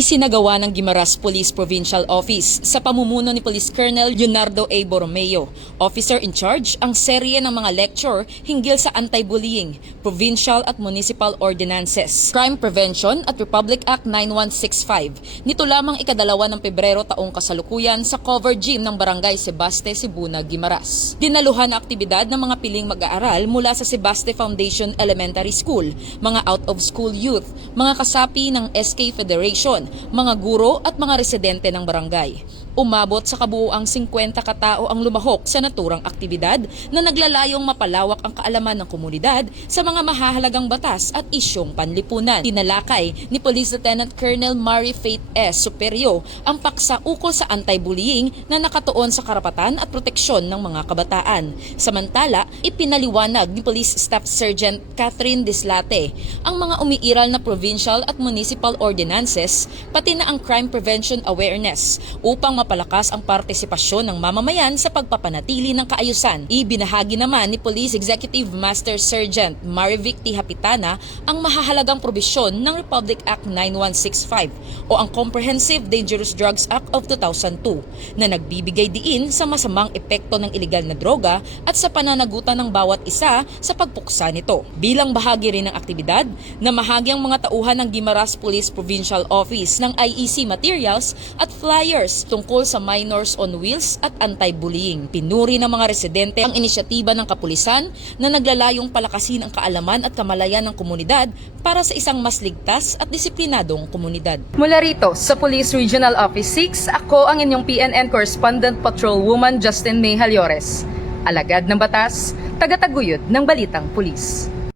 Isinagawa ng Guimaras Police Provincial Office sa pamumuno ni Police Colonel Leonardo A. Borromeo, officer in charge, ang serye ng mga lecture hinggil sa anti-bullying, provincial at municipal ordinances, crime prevention at Republic Act 9165. Nito lamang ikadalawa ng Pebrero taong kasalukuyan sa cover gym ng Barangay Sebaste, Sibuna, Guimaras. Dinaluhan na aktibidad ng mga piling mag-aaral mula sa Sebaste Foundation Elementary School, mga out-of-school youth, mga kasapi ng SK Federation, mga guro at mga residente ng barangay. Umabot sa kabuuang 50 katao ang lumahok sa naturang aktibidad na naglalayong mapalawak ang kaalaman ng komunidad sa mga mahahalagang batas at isyong panlipunan. Tinalakay ni Police Lieutenant Colonel Mary Faith S. Superio ang paksa ukol sa anti-bullying na nakatuon sa karapatan at proteksyon ng mga kabataan. Samantala, ipinaliwanag ni Police Staff Sergeant Catherine Dislate ang mga umiiral na provincial at municipal ordinances pati na ang crime prevention awareness upang mapalakas ang partisipasyon ng mamamayan sa pagpapanatili ng kaayusan. Ibinahagi naman ni Police Executive Master Sergeant Marivic T. Hapitana ang mahahalagang probisyon ng Republic Act 9165 o ang Comprehensive Dangerous Drugs Act of 2002 na nagbibigay diin sa masamang epekto ng ilegal na droga at sa pananagutan ng bawat isa sa pagpuksa nito. Bilang bahagi rin ng aktibidad, namahagi ang mga tauhan ng Guimaras Police Provincial Office ng IEC materials at flyers tungkol sa minors on wheels at anti-bullying. Pinuri ng mga residente ang inisyatiba ng kapulisan na naglalayong palakasin ang kaalaman at kamalayan ng komunidad para sa isang mas ligtas at disiplinadong komunidad. Mula rito sa Police Regional Office 6, ako ang inyong PNN Correspondent Patrolwoman Justin May Halyores. Alagad ng batas, tagataguyod ng balitang pulis.